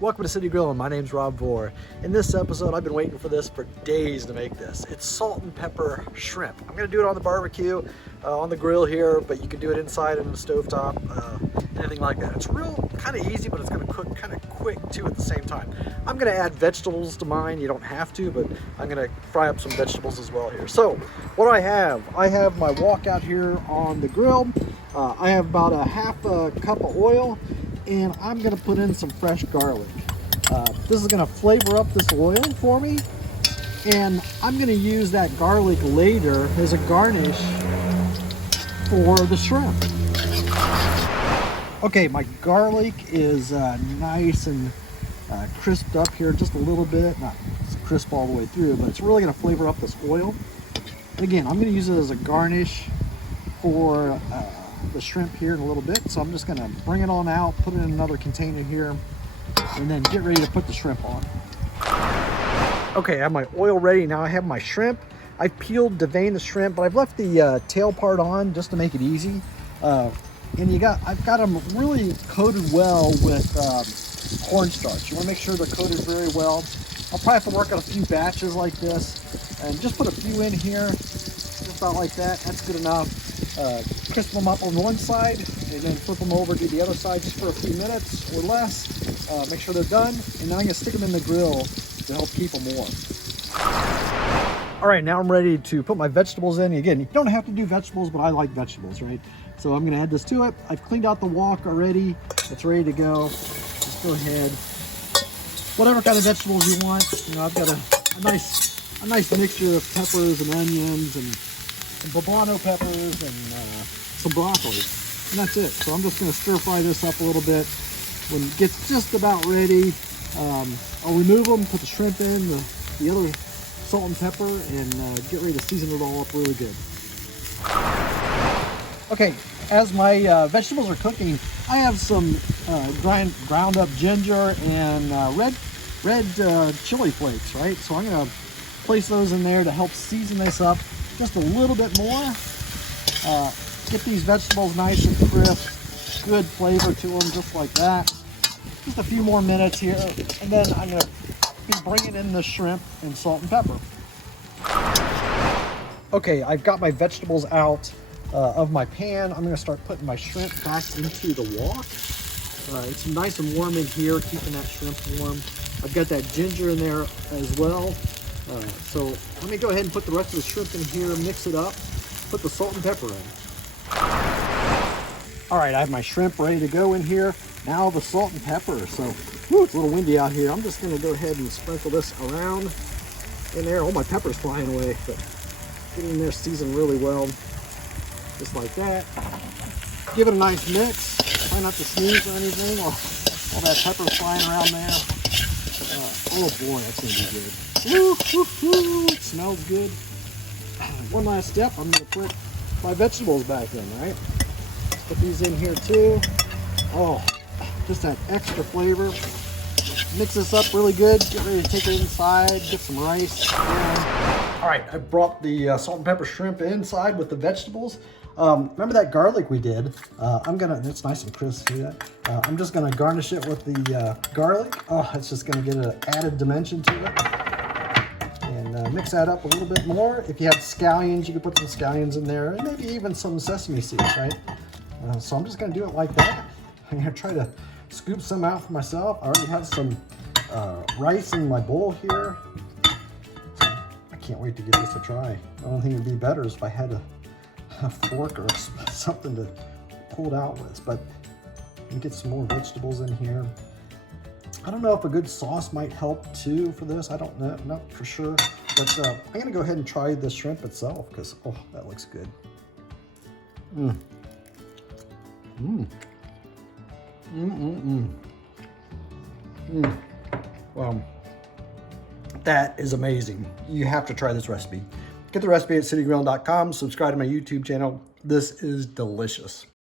Welcome to City Grill, and my name's Rob Vore. In this episode, I've been waiting for this for days to make this. It's salt and pepper shrimp. I'm gonna do it on the barbecue, on the grill here, but you can do it inside in the stovetop, anything like that. It's real kind of easy, but it's gonna cook kind of quick too at the same time. I'm gonna add vegetables to mine. You don't have to, but I'm gonna fry up some vegetables as well here. So what do I have my wok out here on the grill. I have about a half a cup of oil, and I'm gonna put in some fresh garlic. This is gonna flavor up this oil for me, and I'm gonna use that garlic later as a garnish for the shrimp. Okay, my garlic is nice and crisped up here just a little bit. Not crisp all the way through, but it's really gonna flavor up this oil. And again, I'm gonna use it as a garnish for the shrimp here in a little bit. So I'm just gonna bring it on out, put it in another container here, and then get ready to put the shrimp on. Okay, I have my oil ready. Now I have my shrimp. I've peeled, deveined the shrimp, but I've left the tail part on just to make it easy. And I've got them really coated well with cornstarch. You wanna make sure they're coated very well. I'll probably have to work on a few batches like this, and just put a few in here, just about like that. That's good enough. Crisp them up on one side and then flip them over to the other side just for a few minutes or less. Make sure they're done, and then I'm gonna stick them in the grill to help keep them warm. All right, now I'm ready to put my vegetables in. Again, you don't have to do vegetables, but I like vegetables, right? So I'm gonna add this to it. I've cleaned out the wok already. It's ready to go. Just go ahead. Whatever kind of vegetables you want. You know, I've got a nice mixture of peppers and onions and some poblano peppers and some broccoli, and that's it. So I'm just going to stir fry this up a little bit. When it gets just about ready, I'll remove them, put the shrimp in, the other salt and pepper, and get ready to season it all up really good. Okay, as my vegetables are cooking, I have some ground up ginger and red chili flakes, right? So I'm going to place those in there to help season this up just a little bit more. Get these vegetables nice and crisp, good flavor to them, just like that. Just a few more minutes here, and then I'm gonna be bringing in the shrimp and salt and pepper. Okay, I've got my vegetables out of my pan. I'm gonna start putting my shrimp back into the wok. It's nice and warm in here, keeping that shrimp warm. I've got that ginger in there as well. So let me go ahead and put the rest of the shrimp in here, mix it up, put the salt and pepper in. All right, I have my shrimp ready to go in here. Now the salt and pepper. So, whew, it's a little windy out here. I'm just gonna go ahead and sprinkle this around in there. Oh, my pepper's flying away, but get in there, season really well, just like that. Give it a nice mix. Try not to sneeze or anything while all that pepper's flying around there. Oh boy, that's gonna be good. Woo, woo, woo. It smells good. One last step, I'm gonna put my vegetables back in, right? Put these in here too. Oh, just that extra flavor. Mix this up really good. Get ready to take it inside, get some rice. All right, I brought the salt and pepper shrimp inside with the vegetables. Remember that garlic we did? It's nice and crisp, see that? I'm just gonna garnish it with the garlic. Oh, it's just gonna get an added dimension to it. And mix that up a little bit more. If you have scallions, you can put some scallions in there, and maybe even some sesame seeds, right? So I'm just gonna do it like that. I'm gonna try to scoop some out for myself. I already have some rice in my bowl here. So I can't wait to give this a try. The only thing would be better is if I had a fork or something to pull it out with, but let me get some more vegetables in here. I don't know if a good sauce might help too for this. I don't know, not for sure. But I'm gonna go ahead and try the shrimp itself because, oh, that looks good. Wow, that is amazing. You have to try this recipe. Get the recipe at citygrilling.com. Subscribe to my YouTube channel. This is delicious.